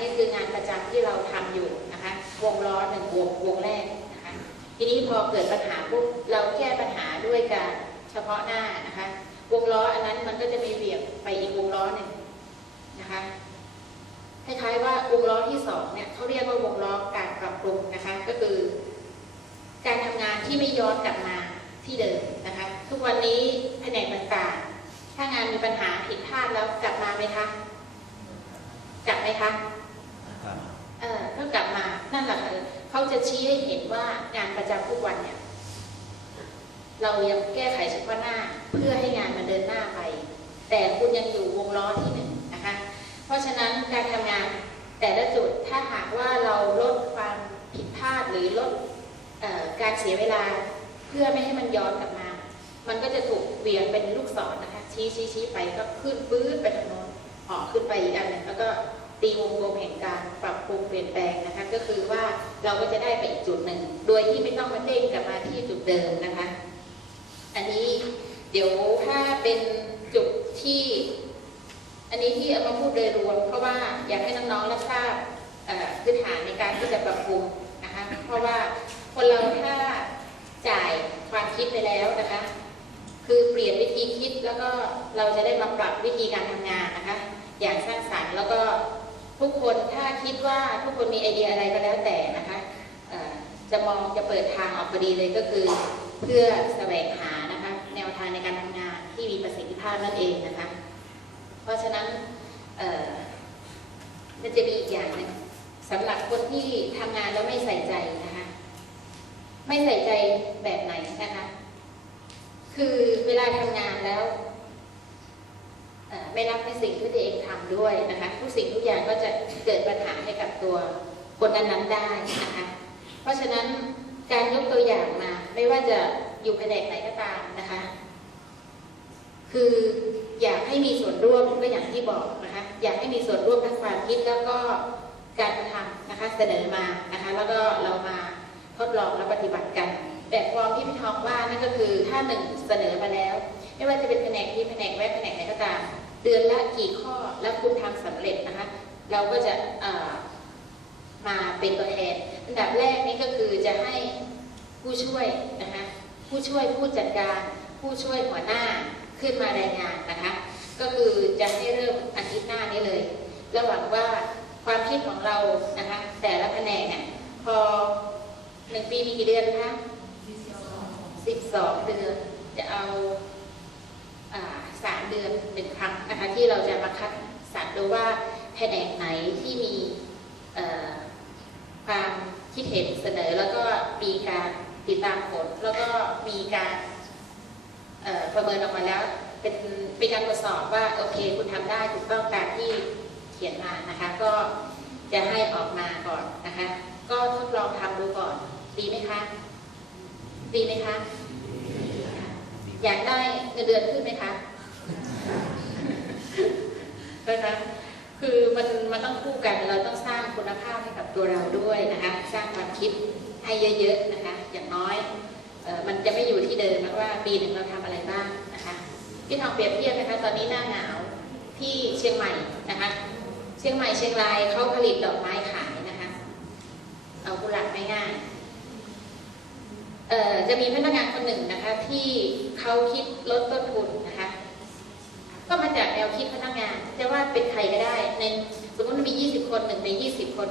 นี่คืองานประจำที่เราทำอยู่นะคะวงล้อหนึ่งวงวงแรกนะคะทีนี้พอเกิดปัญหาปุ๊บเราแก้ปัญหาด้วยการเฉพาะหน้านะคะ วงล้ออันนั้นมันก็จะมีเหวี่ยงไปอีกวงล้อหนึ่งนะคะคล้ายๆว่าวงล้อที่สองเนี่ยเขาเรียกว่าวงล้อการปรับปรุงนะคะ ก็คือ การทำงานที่ไม่ย้อนกลับมาที่เดิมนะคะ ทุกวันนี้แผนกต่างๆ ถ้างานมีปัญหาผิดพลาดแล้วกลับมาไหมคะกลับไหมคะ เออก็กลับมานั่นแหละค่ะเขาจะชี้ให้เห็นว่างานประจำทุกวันเนี่ย เรายังแก้ไขเฉพาะหน้าเพื่อให้งานมันเดินหน้าไป แต่คุณยังอยู่วงล้อที่หนึ่งนะคะ เพราะฉะนั้นการทำงานแต่ละจุดถ้าหากว่าเราลดความผิดพลาดหรือลดออการเสียเวลาเพื่อไม่ให้มันย้อนกลับมา มันก็จะถูกเวียงเป็นลูกศรนะคะ ชี้ชี้ชี้ไปก็ขึ้นปื้ดไปทางโน้นออกขึ้นไปอีกอันหนึ่งแล้วก็ ตีวงกลมแห่งการปรับปรุงเปลี่ยนแปลงนะคะ ก็คือว่าเราก็จะได้ไปอีกจุดหนึ่ง โดยที่ไม่ต้องมาเด้งกลับมาที่จุดเดิมนะคะ อันนี้เดี๋ยวถ้าเป็นจุดที่ อันนี้ที่เอามาพูดโดยรวม เพราะว่าอยากให้น้องๆรับทราบพื้นฐานในการที่จะปรับปรุงนะคะ เพราะว่าคนเราถ้าจ่ายความคิดไปแล้วนะคะ คือเปลี่ยนวิธีคิดแล้วก็เราจะได้มาปรับวิธีการทำงานนะคะ อย่างสร้างสรรค์แล้วก็ ทุกคนถ้าคิดว่าทุกคนมีไอเดียอะไรก็แล้วแต่นะคะจะมองจะเปิดทางออกพอดีเลยก็คือ เพื่อแสวงหานะคะแนวทางในการทำงานที่มีประสิทธิภาพนั่นเองนะคะ เพราะฉะนั้นเอ่อมันจะมีอีกอย่างนึงสำหรับคนที่ทำงานแล้วไม่ใส่ใจนะคะ ไม่ใส่ใจแบบไหนนะคะ คือเวลาทำงานแล้ว ไม่รับในสิ่งที่ตัวเองทำด้วยนะคะทุกสิ่งทุกอย่างก็จะเกิดปัญหาให้กับตัวคนนั้นๆได้นะคะเพราะฉะนั้นการยกตัวอย่างมาไม่ว่าจะอยู่แผนกไหนก็ตามนะคะ คืออยากให้มีส่วนร่วมก็อย่างที่บอกนะคะอยากให้มีส่วนร่วมทั้งความคิดแล้วก็การกระทำนะคะเสนอมานะคะแล้วก็เรามาทดลองและปฏิบัติกันแบบฟอร์มที่พี่ทองว่านั่นก็คือถ้าหนึ่งเสนอมาแล้ว ไม่ว่าจะเป็นแผนกที่แผนกแวะแผนกไหนก็ตาม เดือนละกี่ข้อแล้วคุณทำสำเร็จนะคะ เราก็จะมาเป็นตัวแทน อันดับแรกนี่ก็คือจะให้ผู้ช่วยนะคะผู้ช่วยผู้จัดการ ผู้ช่วยหัวหน้าขึ้นมารายงานนะคะ ก็คือจะให้เริ่มอาทิตย์หน้านี้เลย ระหวังว่าความคิดของเรานะคะ แต่ละแผนกเนี่ยพอหนึ่งปีมีกี่เดือนคะสิบสองเดือนจะเอา เดือนหนึ่งครั้งนะคะที่เราจะมาคัดสรรดูว่าแผนกไหนที่มีความคิดเห็นเสนอ แล้วก็มีการติดตามผล แล้วก็มีการประเมินออกมาแล้วเป็นเป็นการตรวจสอบว่าโอเคคุณทำได้ถูกต้องตามที่เขียนมานะคะ ก็จะให้ออกมาก่อนนะคะ ก็ทดลองทำดูก่อนดีไหมคะดีไหมคะ อยากได้เงินเดือนขึ้นไหมคะ นะคะคือมันมันต้องคู่กันเราต้องสร้างคุณภาพให้กับตัวเราด้วยนะคะสร้างความคิดให้เยอะๆนะคะอย่างน้อยออมันจะไม่อยู่ที่เดิมว่าปีหนึ่งเราทำอะไรบ้างนะคะที่ทองเปรียบเทียบนะคะตอนนี้หน้าหนาวที่เชียงใหม่นะคะเชียงใหม่เชียงรายเขาผลิตดอกไม้ขายนะคะเอากุหลาบง่ายๆเอ่อจะมีพนักงานคนหนึ่งนะคะที่เขาคิดลดต้นทุนนะคะ ก็มาจากแนวคิดพนักงานจะว่าเป็นใครก็ได้ในสมมติมี 20 คนหนึ่งใน 20 คน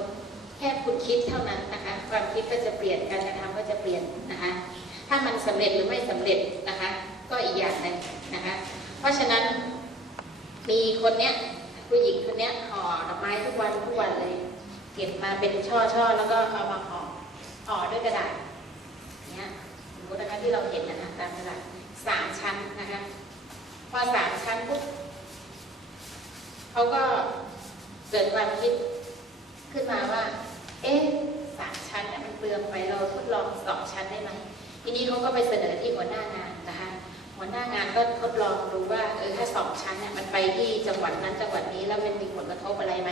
แค่คุณคิดเท่านั้นนะคะ ความคิดก็จะเปลี่ยนการกระทำก็จะเปลี่ยนนะคะ ถ้ามันสำเร็จหรือไม่สำเร็จนะคะ ก็อีกอย่างหนึ่งนะคะ เพราะฉะนั้นมีคนเนี้ยผู้หญิงคนเนี้ยห่อดอกไม้ทุกวันทุกวันเลย เก็บมาเป็นช่อๆแล้วก็เอามาห่อห่อด้วยกระดาษเนี่ยสมมตินะคะที่เราเห็นนะคะตามกระดาษสามชั้นนะคะ พอสามชั้นปุ๊บเขาก็เกิดความคิดขึ้นมาว่า เอ๊ะสามชั้นมันเปลืองไปเราทดลองสองชั้นได้ไหมทีนี้เขาก็ไปเสนอที่หัวหน้างานนะคะ หัวหน้างานก็ทดลองดูว่าเออถ้าสองชั้นเนี่ยมันไปที่จังหวัดนั้นจังหวัดนี้แล้วมันมีผลกระทบอะไรไหม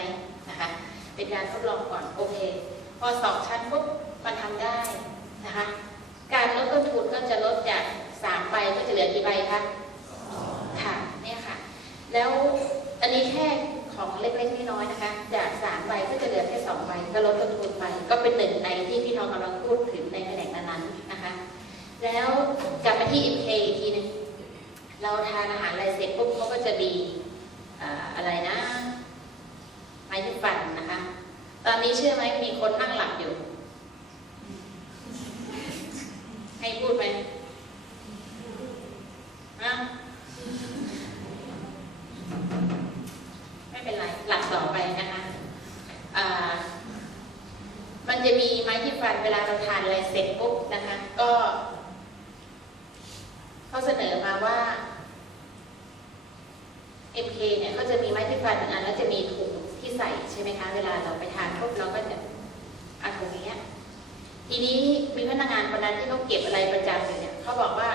นะคะ เป็นการทดลองก่อนโอเค พอสองชั้นปุ๊บมันทำได้นะคะ การลดต้นทุนก็จะลดจากสามใบก็จะเหลือกี่ใบคะค่ะเนี่ยค่ะ แล้วอันนี้แค่ของเล็กๆน้อยๆนะคะ จากสามใบก็จะเหลือแค่สองใบก็ลดต้นทุนไปก็เป็นหนึ่งในที่พี่ทองกำลังพูดถึงในแผนกนั้นๆนะคะ แล้วกลับมาที่ MK อีกทีหนึงเราทานอาหารอะไรเสร็จปุ๊บเขาก็จะมีอ่าอะไรนะไม้ที่ฟันนะคะ ตอนนี้เชื่อไหมมีคนนั่งหลับอยู่ ให้พูดไหมอะไม่เป็นไร หลับต่อไปนะคะอ่ามันจะมีไม้ ที่ฟันเวลาเราทานอะไรเสร็จปุ๊บนะคะ ก็เขาเสนอมาว่า MK เนี่ยเขาจะมีไม้ที่ฟันหนึ่งอันแล้วจะมีถุงที่ใส่ใช่ไหมคะ เวลาเราไปทานปุ๊บเราก็จะเอาถุงเนี้ยทีนี้มีพนักงานคนนั้นที่เขาเก็บอะไรประจำอยู่เนี่ยเขาบอกว่า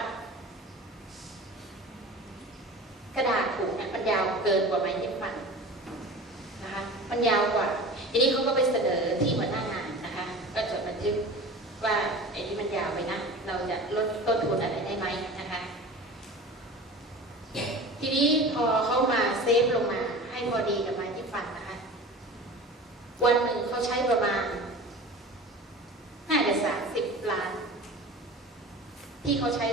กระดาษถุงเนี่ยมันยาวเกินกว่าไม้ยิ้มฟันนะคะ มันยาวกว่า ทีนี้เขาก็ไปเสนอที่หัวหน้างานนะคะ ก็จดบันทึกว่าไอ้นี่มันยาวไปนะ เราจะลดต้นทุนอะไรได้ไหมนะคะ ทีนี้พอเขามาเซฟลงมา ให้พอ ดีกับไม้ที่ฟันนะคะ วันหนึ่งเขาใช้ประมาณน่าจะสามสิบล้าน ที่เขาใช้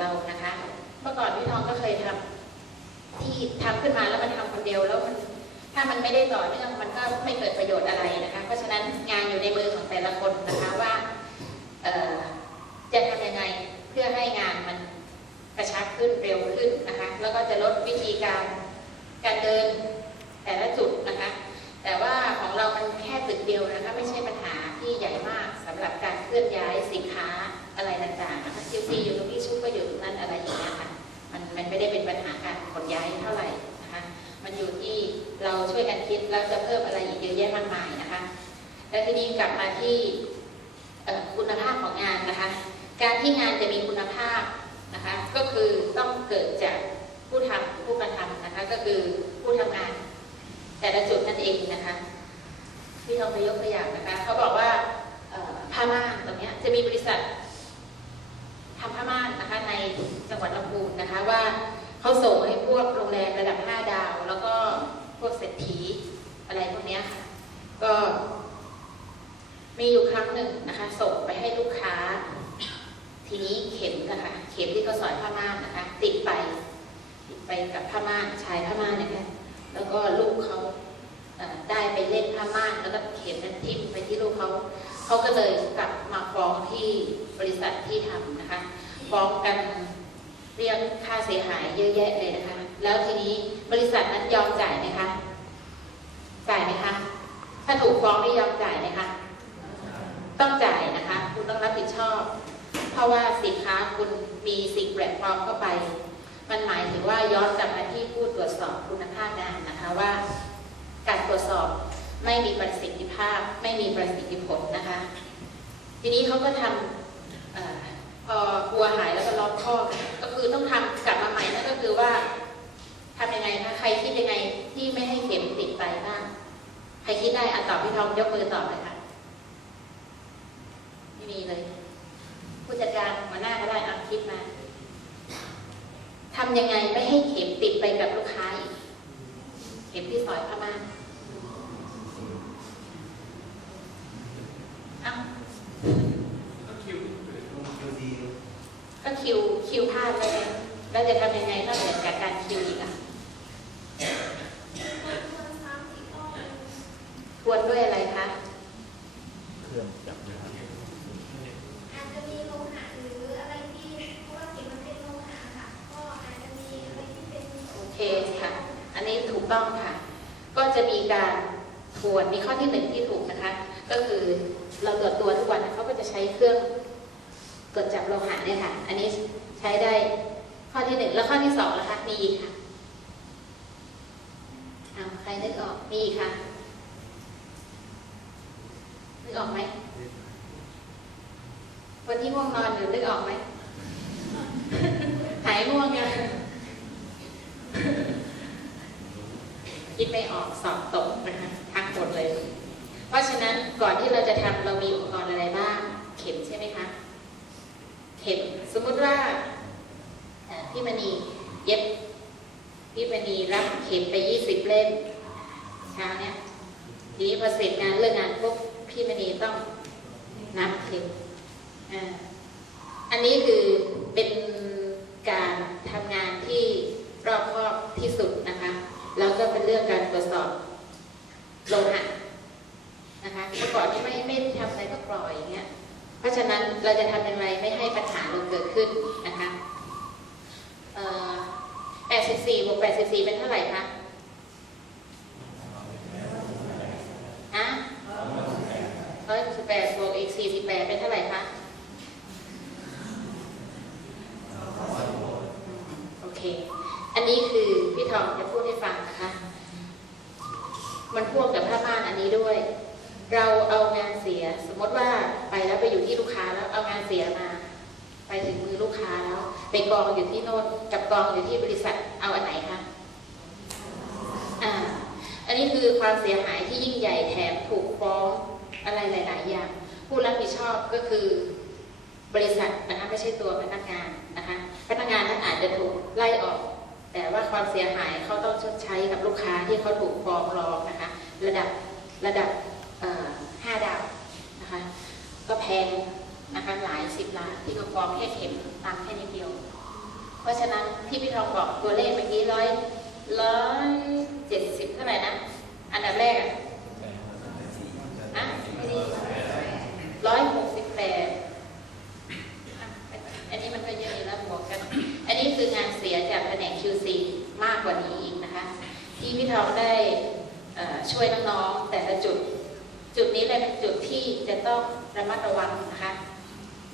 เรานะคะ เมื่อก่อนพี่ทองก็เคยทำที่ทำขึ้นมาแล้วมันทำคนเดียวแล้วมันถ้ามันไม่ได้ต่อเนื่องมันก็ไม่เกิดประโยชน์อะไรนะคะ เพราะฉะนั้นงานอยู่ในมือของแต่ละคนนะคะว่าเอจะทำยังไงเพื่อให้งานมันกระชับขึ้นเร็วขึ้นนะคะ แล้วก็จะลดวิธีการการเดินแต่ละจุดนะคะ แต่ว่าของเรามันแค่ตึกเดียวนะคะ ไม่ใช่ปัญหาที่ใหญ่มากสำหรับการเคลื่อนย้ายสินค้า อะไรต่างๆนะคะซิซีอยู่ตรงนี้ชุบก็อยู่ตรงนั้นอะไรอย่างเงี้ยค่ะมันมันไม่ได้เป็นปัญหาการขนย้ายเท่าไหร่นะคะ มันอยู่ที่เราช่วยกันคิดแล้วจะเพิ่มอะไรอีกเยอะแยะมากมายนะคะ แล้วทีนี้กลับมาที่คุณภาพของงานนะคะ การที่งานจะมีคุณภาพนะคะ ก็คือต้องเกิดจากผู้ทำผู้กระทำนะคะ ก็คือผู้ทำงาน แต่ละจุดนั่นเองนะคะพี่ทองไปยกตัวอย่างนะคะ เขาบอกว่าเอ่อผ้าม่านตรงเนี้ยจะมีบริษัท ทำผ้าม่านนะคะในจังหวัดลำพูนนะคะว่าเขาส่งให้พวกโรงแรมระดับ 5 ดาว แล้วก็พวกเศรษฐีอะไรพวกเนี้ยค่ะ ก็มีอยู่ครั้งหนึ่งนะคะ ส่งไปให้ลูกค้า ทีนี้เข็มนะคะเข็มที่เขาสอยผ้าม่านนะคะ ติดไป ติดไปกับผ้าม่านชายผ้าม่านนะคะแล้วก็ลูกเขาได้ไปเล่นผ้าม่านแล้วก็เข็มนั้นทิ่มไปที่ลูกเขาเขาก็เลยกลับมาฟ้องที่บริษัทที่ทำนะคะ ฟ้องกันเรียกค่าเสียหายเยอะแยะเลยนะคะ แล้วทีนี้บริษัทนั้นยอมจ่ายไหมคะ จ่ายไหมคะ ถ้าถูกฟ้องไม่ยอมจ่ายไหมคะ ต้องจ่ายนะคะ คุณต้องรับผิดชอบ เพราะว่าสินค้าคุณมีสิ่งแปลกปลอมเข้าไป มันหมายถึงว่าย้อนกลับมาที่ผู้ตรวจสอบคุณภาพงานนะคะว่า การตรวจสอบไม่มีประสิทธิภาพ ไม่มีประสิทธิผลนะคะ ทีนี้เขาก็ทำเออ พอกลัวหายแล้วก็ล็อกข้อดก็คือต้องทำกลับมาใหม่นั่นก็คือว่าทำยังไงคะใครคิดยังไงที่ไม่ให้เข็มติดไปบ้างใครคิดได้อะตอบพี่ทองยกมือตอบเลยค่ะไม่มีเลย ผู้จัดการหัวหน้าก็ได้อะคิดมาทำยังไงไม่ให้เข็มติดไปกับลูกค้าอีกเข็มที่ซอยผ้าม่านเอ้า ก็คิว คิวดี ก็คิ วคิวพลาดไปเลยแล้วจะทำยังไงนอกจากการคิวอีกอะควรด้วยอะไรคะเครื่องจับเวลาอาจจะมีโลหะหรืออะไรที่เพราะว่าเข็มมันเป็นโลหะค่ะ ก็อาจจะมีอะไรที่เป็นโอเคค่ะ อันนี้ถูกต้องค่ะ ก็จะมีการทวนมีข้อที่หนึ่งที่ถูกนะคะ ก็คือเราตรวจตัวทุกวันเขาก็จะใช้เครื่องตรวจจับโลหะเนี่ยค่ะ อันนี้ ใช้ได้ข้อที่หนึ่งแล้วข้อที่สองนะคะมีอีกค่ะเอาใครนึกออกมีอีกค่ะนนึกออกไหมวันที่ง่วงนอนอยู่นึกออกไหมหายง่วงยังคิดไม่ออกสอบตกนะคะทั้งหมดเลย เพราะฉะนั้นก่อนที่เราจะทำเรามีอุปกรณ์อะไรบ้าง เข็มใช่ไหมคะ เข็มสมมุติว่าพี่มณีเย็บพี่มณีรับเข็มไปยี่สิบเล่มเช้าเนี่ยทีนี้พอเสร็จงานเลิกงานปุ๊บพี่มณีต้องนับเข็มอันนี้คือเป็นการทำงานที่รอบคอบที่สุดนะคะแล้วก็เป็นเรื่องการตรวจสอบโลหะนะคะเมื่อก่อนที่ไม่ไม่ทำอะไรก็ปล่อยอย่างเงี้ย เพราะฉะนั้นเราจะทำอย่างไรไม่ให้ปัญหาเราเกิดขึ้นนะคะ84บวก84 เป็นเท่าไหร่คะ168บวกอีก 48 เป็นเท่าไหร่คะ โอเค อันนี้คือพี่ทองจะพูดให้ฟังนะคะ มันพ่วงกับผ้าม่านอันนี้ด้วย เราเอางานเสีย สมมติว่าไปแล้วไปอยู่ที่ลูกค้าแล้วเอางานเสียมา ไปถึงมือลูกค้าแล้ว ไปกองอยู่ที่โน่น กองอยู่ที่บริษัทเอาอันไหนคะอ่าอันนี้คือความเสียหายที่ยิ่งใหญ่แถมถูกฟ้องอะไรหลาย ๆ อย่าง ผู้รับผิดชอบก็คือบริษัทนะคะไม่ใช่ตัวพนักงานนะคะพนักงานนั้นอาจจะถูกไล่ออก แต่ว่าความเสียหายเขาต้องชดใช้กับลูกค้าที่เขาถูกฟ้องร้องนะคะ ระดับระดับห้าดาวนะคะก็แพงนะคะหลายสิบล้านที่เขาฟ้องแค่เข็มตามแค่นิดเดียว เพราะฉะนั้นที่พี่ทองบอกตัวเลขเมื่อกี้ร้อยร้อยเจ็ดสิบเท่าไหร่นะ อันดับแรกอะอะไม่ดีร้อยหกสิบแปดอันนี้มันก็เยอะอยู่แล้วบวกกัน อันนี้คืองานเสียจากแผนก QC มากกว่านี้อีกนะคะ ที่พี่ทองได้ช่วยน้องๆแต่ละจุด จุดนี้เลยเป็นจุดที่จะต้องระมัดระวังนะคะ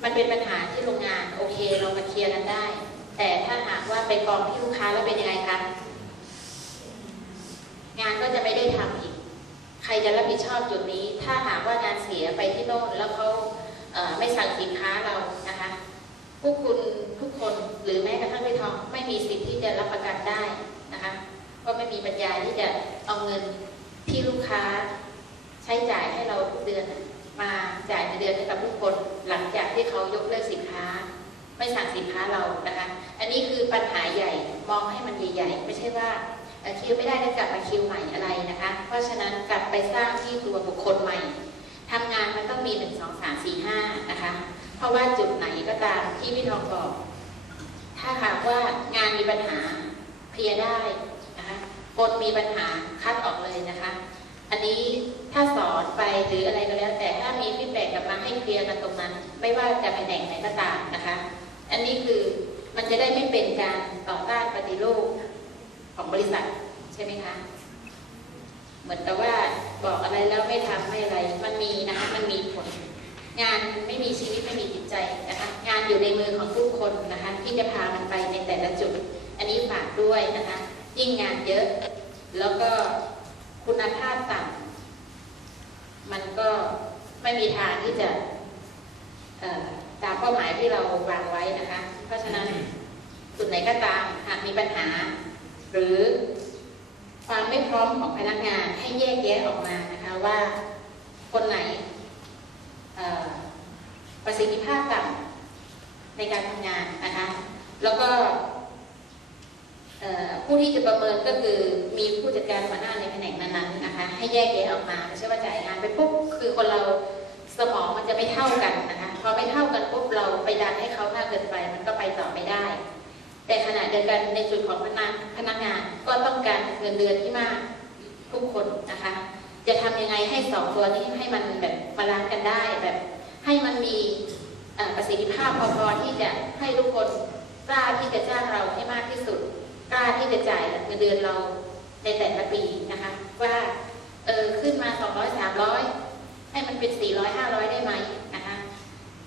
มันเป็นปัญหาที่โรงงานโอเคเรามาเคลียร์กันได้ แต่ถ้าหากว่าไปกองที่ลูกค้าแล้วเป็นยังไงคะงานก็จะไม่ได้ทำอีก ใครจะรับผิดชอบจุดนี้ ถ้าหากว่างานเสียไปที่โน่นแล้วเขาเไม่สั่งสินค้าเรานะคะพวกคุณทุกคนหรือแม้กระทั่งพี่ทองไม่มีสิทธิ์ที่จะรับประกันได้นะคะก็ไม่มีปัญญาที่จะเอาเงินที่ลูกค้าใช้จ่ายให้เราทุกเดือนมาจ่ายในเดือนให้กับทุกคน หลังจากที่เขายกเลิกสินค้า ไม่สั่งสินค้าเรานะคะ อันนี้คือปัญหาใหญ่มองให้มันใหญ่ๆไม่ใช่ว่าคิวไม่ได้แล้วกลับมาคิวใหม่อะไรนะคะ เพราะฉะนั้นกลับไปสร้างที่ตัวบุคคลใหม่ทำงานมันต้องมีหนึ่งสองสามสี่ห้านะคะ เพราะว่าจุดไหนก็ตามที่พี่ทองบอก ถ้าหากว่างานมีปัญหาเคลียร์ได้นะคะคนมีปัญหาคัดออกเลยนะคะ อันนี้ถ้าสอนไปหรืออะไรก็แล้ว แต่ถ้ามีฟีดแบ็กกลับมาให้เคลียร์กันตรงนั้น ไม่ว่าจะแผนกไหนก็ตามนะคะ อันนี้คือมันจะได้ไม่เป็นการต่อต้านปฏิรูปของบริษัทใช่ไหมคะ เหมือนกับว่าบอกอะไรแล้วไม่ทำไม่อะไร มันมีนะคะมันมีผล งานไม่มีชีวิตไม่มีจิตใจนะคะงานอยู่ในมือของทุกคนนะคะที่จะพามันไปในแต่ละจุด อันนี้ฝากด้วยนะคะยิ่งงานเยอะ แล้วก็คุณภาพต่ำมันก็ไม่มีทางที่จะ ตามเป้าหมายที่เราวางไว้นะคะ เพราะฉะนั้นจุดไหนก็ตามหากมีปัญหา หรือความไม่พร้อมของพนักงานให้แยกแยะออกมานะคะว่าคนไหนประสิทธิภาพต่ำในการทำงานนะคะ แล้วก็ผู้ที่จะประเมินก็คือมีผู้จัดการหัวหน้าในแผนกนั้นๆนะคะ ให้แยกแยะออกมาไม่ใช่ว่าจ่ายงานไปปุ๊บคือคนเรา สมองมันจะไม่เท่ากันนะคะพอไม่เท่ากันปุ๊บเราไปดันให้เขามากเกินไป มันก็ไปต่อไม่ได้ แต่ขณะเดียวกันในจุดของพนักพนักงานก็ต้องการเงินเดือนที่มากทุกคนนะคะ จะทำยังไงให้สองตัวนี้ให้มันแบบบาลานซ์กันได้แบบ ให้มันมีประสิทธิภาพพอๆที่จะให้ทุกคนกล้าที่จะจ้างเราให้มากที่สุดกล้าที่จะจ่ายเงินเดือนเราในแต่ละปีนะคะ ว่าเออขึ้นมา 200 300 ให้มันเป็น 400 500 ได้ไหมนะคะ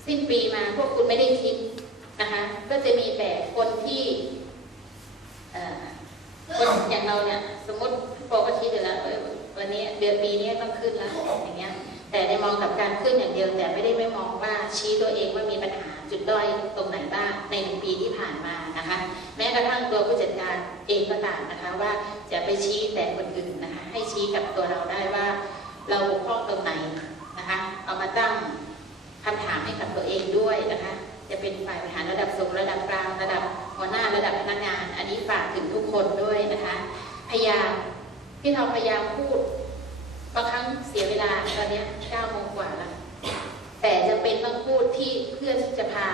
สิ้นปีมาพวกคุณไม่ได้คิดนะคะก็จะมีแต่คนที่คนอย่างเราเนี่ยสมมติโปรก็คิดอยู่แล้ววันนี้เดือนปีนี้ต้องขึ้นแล้วอย่างเงี้ยแต่ได้มองกับการขึ้นอย่างเดียวแต่ไม่ได้ไม่มองว่าชี้ตัวเองว่ามีปัญหาจุดด้อยตรงไหนบ้างในหนึ่งปีที่ผ่านมานะคะ แม้กระทั่งตัวผู้จัดการเองก็ตามนะคะว่าจะไปชี้แต่คนอื่นนะคะให้ชี้กับตัวเราได้ว่า เราบกพร่องตรงไหน นะคะ เอามาตั้งคำถามให้กับตัวเองด้วยนะคะ จะเป็นฝ่ายบริหารระดับสูงระดับกลางระดับหัวหน้าระดับพนักงาน อันนี้ฝากถึงทุกคนด้วยนะคะ พยายามพี่ทองพยายามพูดบางครั้งเสียเวลาตอนนี้เก้าโมงกว่าแล้วแต่จะเป็นต้องพูดที่เพื่อที่จะพา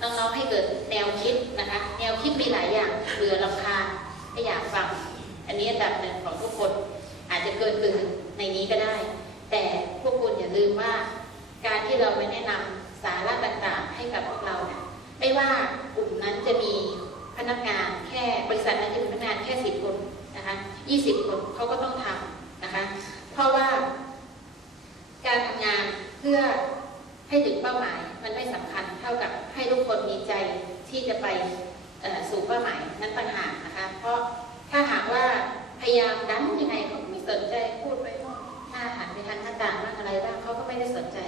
น้องๆให้เกิดแนวคิดนะคะ แนวคิดมีหลายอย่างเบื่อลำคาญไม่อยากฟัง อันนี้อันดับหนึ่งของทุกคนอาจจะเกินกึ่งในนี้ก็ได้ ว่าการที่เราไปแนะนำสาระต่างๆ ให้กับพวกเราเนี่ยไม่ว่ากลุ่มนั้นจะมีพนักงานแค่บริษัทนั้นจะมีพนักงานแค่สิบคนนะคะยี่สิบคนเขาก็ต้องทำนะคะ เพราะว่า การทำงานเพื่อให้ถึงเป้าหมายมันไม่สำคัญเท่ากับให้ทุกคนมีใจที่จะไปสู่เป้าหมายนั้นต่างหากนะคะ เพราะถ้าหากว่าพยายามดันยังไงเขาก็ไม่สนใจพูดไป ว่าหน้าหันไปทางหน้าต่างบ้างอะไรบ้างเขาก็ไม่ได้สนใจ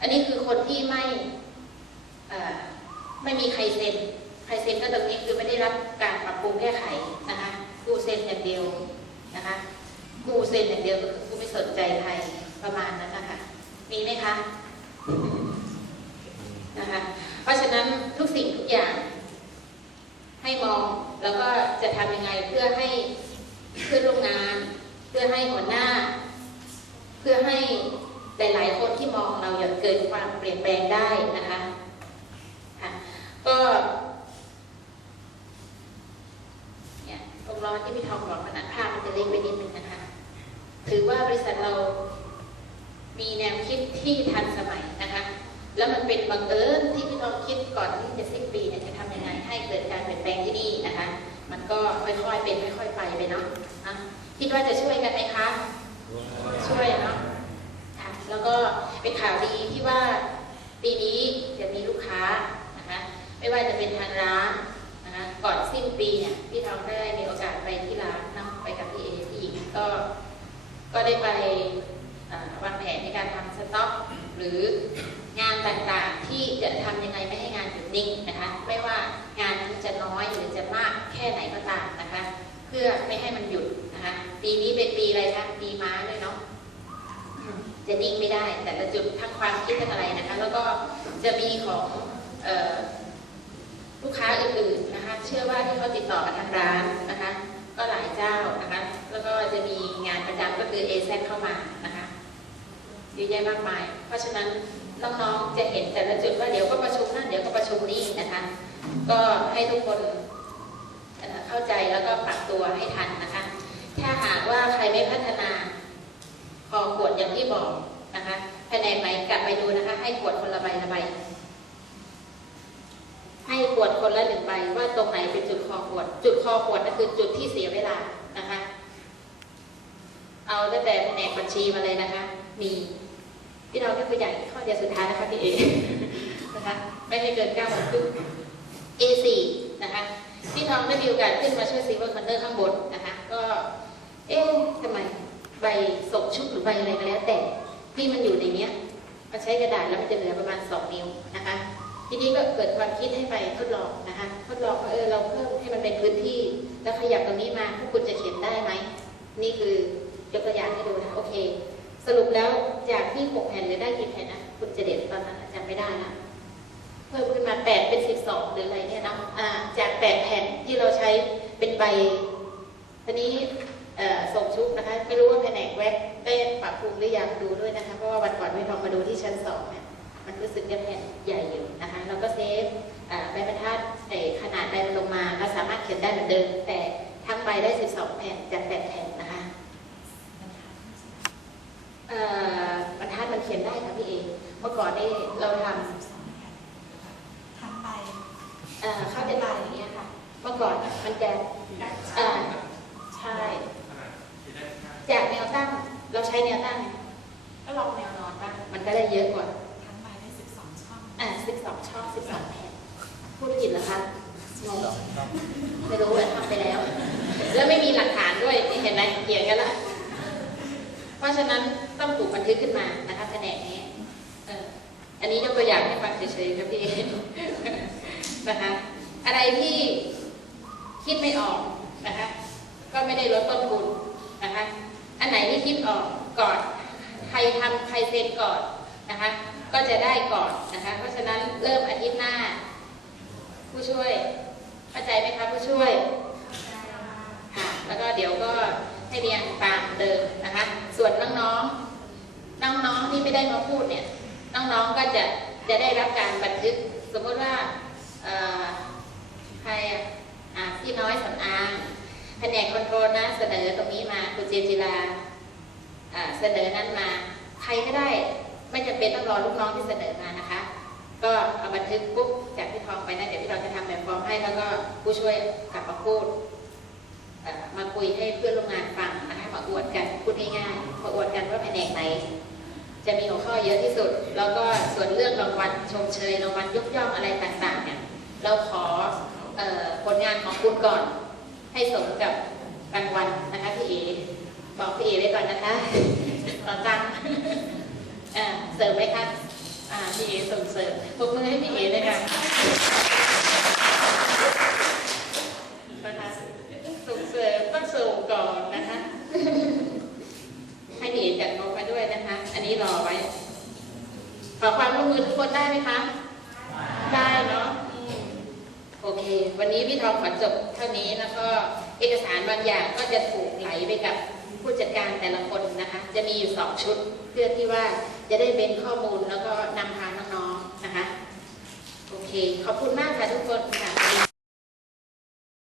อันนี้คือคนที่ไม่ไม่มีใครเซ็น ใครเซ็นก็ตรงนี้คือไม่ได้รับการปรับปรุงแก้ไขนะคะกูเซ็นอย่างเดียวนะคะกูเซ็นอย่างเดียวก็คือกูไม่สนใจใครประมาณนั้นนะคะมีไหมคะนะคะ เพราะฉะนั้นทุกสิ่งทุกอย่าง ให้มองแล้วก็จะทำยังไงเพื่อให้เพื่อนร่วมงาน เพื่อให้หัวหน้า เพื่อให้หลาย ๆ คนที่มองเราอย่าเกิดความเปลี่ยนแปลงได้นะคะค่ะก็เนี่ยตรงล้อที่พี่ทองบอกขนาดภาพมันจะเล็กไปนิดนึงนะคะ ถือว่าบริษัทเรามีแนวคิดที่ทันสมัยนะคะ แล้วมันเป็นบังเอิญที่พี่ทองคิดก่อนที่จะสิ้นปีเนี่ยจะทำยังไงให้เกิดการเปลี่ยนแปลงที่นี่นะคะ มันก็ค่อยๆเป็นค่อยๆไปไปเนาะะคิดว่าจะช่วยกันไหมคะ ช่วยเนาะแล้วก็เป็นข่าวดีที่ว่าปีนี้จะมีลูกค้านะคะไม่ว่าจะเป็นทางร้านนะคะก่อนสิ้นปีเนี่ยพี่ทองได้มีโอกาสไปที่ร้านเนาะไปกับพี่เอพี่หญิงก็ก็ได้ไปวางแผนในการทำสต็อกหรืองานต่างๆที่จะทำยังไงไม่ให้งานหยุดนิ่งนะคะ ไม่ว่างานจะน้อยหรือจะมากแค่ไหนก็ตามนะคะ พื่อไม่ให้มันหยุดนะคะปีนี้เป็นปีอะไรคะปีม้าด้วยเนาะจะนิ่งไม่ได้ แต่ละจุดทั้งความคิดทั้งอะไรนะคะ แล้วก็จะมีของออลูกค้าอื่นๆนะคะ เชื่อว่าที่เขาติดต่อมาทางร้านนะคะ ก็หลายเจ้านะคะ แล้วก็จะมีงานประจำก็คือ a อ z เข้ามานะคะเยอะแยะมากมาย เพราะฉะนั้นน้องๆจะเห็นแต่ละจุดว่าเดี๋ยวก็ประชุมนั่นเดี๋ยวก็ประชุมนี่นะคะ ก็ให้ทุกคน เข้าใจแล้วก็ปรับตัวให้ทันนะคะ ถ้าหากว่าใครไม่พัฒนาคอขวดอย่างที่บอกนะคะแผนกไหนกลับไปดูนะคะ ให้ขวดคนละใบละใบ ให้ขวดคนละหนึ่งใบว่าตรงไหนเป็นจุดคอขวด จุดคอขวดนั่นคือจุดที่เสียเวลานะคะ เอาตั้งแต่แผนกบัญชีมาเลยนะคะ มีพี่เราแค่ตัวอย่างข้อเดียวสุดท้ายนะคะพี่เอนะคะ ไม่ให้เกินเก้าโมงครึ่ง A4 นะคะ พี่ทองได้มีโอกาสขึ้นมาช่วยซีเวอร์คอนเนอร์ข้างบนนะคะ ก็ เอ๊ะทำไมใบส่งชุดหรือใบอะไรก็แล้วแต่ที่มันอยู่ในเนี้ยมาใช้กระดาษแล้วมันจะเหลือประมาณ 2 นิ้วนะคะ ทีนี้ก็เกิดความคิดให้ไปทดลองนะคะ ทดลองว่าเออเราเพิ่มให้มันเป็นพื้นที่ แล้วขยับตรงนี้มาพวกคุณจะเขียนได้ไหม นี่คือยกตัวอย่างให้ดูนะโอเค สรุปแล้วจากที่ 6 แผ่นหรือได้กี่แผ่นนะคุณจะเด็ดตอนนั้นจำไม่ได้ละ เพิ่มขึ้นมา 8 เป็น 12 หรืออะไรเนี่ยนะอ่าจาก 8 แผ่นที่เราใช้เป็นใบทีนี้ส่งชุกนะคะ ไม่รู้ว่าแผนกแว็กได้ปรับปรุงหรือยังดูด้วยนะคะ เพราะว่าวันก่อนไม่ทองมาดูที่ชั้นสองเนี่ยมันรู้สึกจะแผ่นใหญ่อยู่นะคะแล้วก็เซฟใบบรรทัดขนาดใบมันลงมาก็สามารถเขียนได้เหมือนเดิม แต่ทั้งใบได้ 12 แผ่นจาก8แผ่นนะคะบรรทัดมันเขียนได้ค่ะพี่เอเมื่อก่อนนี่เราทำ ใบเอ่อเข้าใจลายอย่างเงี้ยค่ะ เมื่อก่อนมันจะอ่าใช่จากแนวตั้งเราใช้แนวตั้ง ก็ลองแนวนอนบ้างมันก็ได้เยอะกว่า ทั้งใบได้12ช่องอ่าสิบสองช่องสิบสองแผ่นพูดผิดเหรอคะงงไม่รู้เลยทำไปแล้ว แล้วไม่มีหลักฐานด้วยนี่เห็นไหมเถียงกันละเพราะฉะนั้นต้องถูกบันทึกขึ้นมานะคะแผนกนี้เอ่ออันนี้ยกตัวอย่างให้ฟังเฉยๆครับพี่ นะคะอะไรที่คิดไม่ออกนะคะก็ไม่ได้ลดต้นทุนนะคะอันไหนที่คิดออกก่อนใครทำใครเซ็นก่อนนะคะก็จะได้ก่อนนะคะเพราะฉะนั้นเริ่มอาทิตย์หน้า ผู้ช่วยเข้าใจไหมคะผู้ช่วยค่ะแล้วก็เดี๋ยวก็ให้เรียนตามเดิมนะคะส่วนน้องๆน้องๆที่ไม่ได้มาพูดเนี่ยน้องๆก็จะจะได้รับการบันทึกสมมติว่า ใครอะพี่น้อยสำอางแผนกคอนโทรลนะเสนอตรงนี้มาคุณเจนจิลาเสนอนั้นมา ใครก็ได้ไม่จำเป็นต้องรอลูกน้องที่เสนอมานะคะ ก็เอาบันทึกปุ๊บจากพี่ทองไปนะเดี๋ยวพี่ทองจะทำแบบฟอร์มให้แล้วก็ผู้ช่วยกลับมาพูดมาคุยให้เพื่อนร่วมงานฟังนะคะมาอวดกันพูดง่ายๆมาอวดกันว่าแผนกไหนจะมีหัวข้อเยอะที่สุด แล้วก็ส่วนเรื่องรางวัลชมเชยรางวัลยกย่องอะไรต่างๆเนี่ย เราขอออผลงานของคุณก่อน ให้สมกับรางวัลนะคะพี่เอบอกพี่เอไว้ก่อนนะคะต่อตังค์อ่าเสริมไหมคะพี่เอส่งเสริมปรบมือให้พี่เอเลยค่ะนะคะส่งเสริมต้องส่งก่อนนะคะให้พี่เอจัดงบมาด้วยนะคะ อันนี้รอไว้ ขอความร่วมมือทุกคนได้ไหมคะ ได้เนาะ เค วันนี้พี่ทองขอจบเท่านี้แล้วก็เอกสารบางอย่างก็จะถูกไหลไปกับผู้จัดการแต่ละคนนะคะ จะมีอยู่สองชุด เพื่อที่ว่าจะได้เป็นข้อมูลแล้วก็นำพาน้องๆนะคะ โอเค ขอบคุณมากค่ะทุกคนค่ะ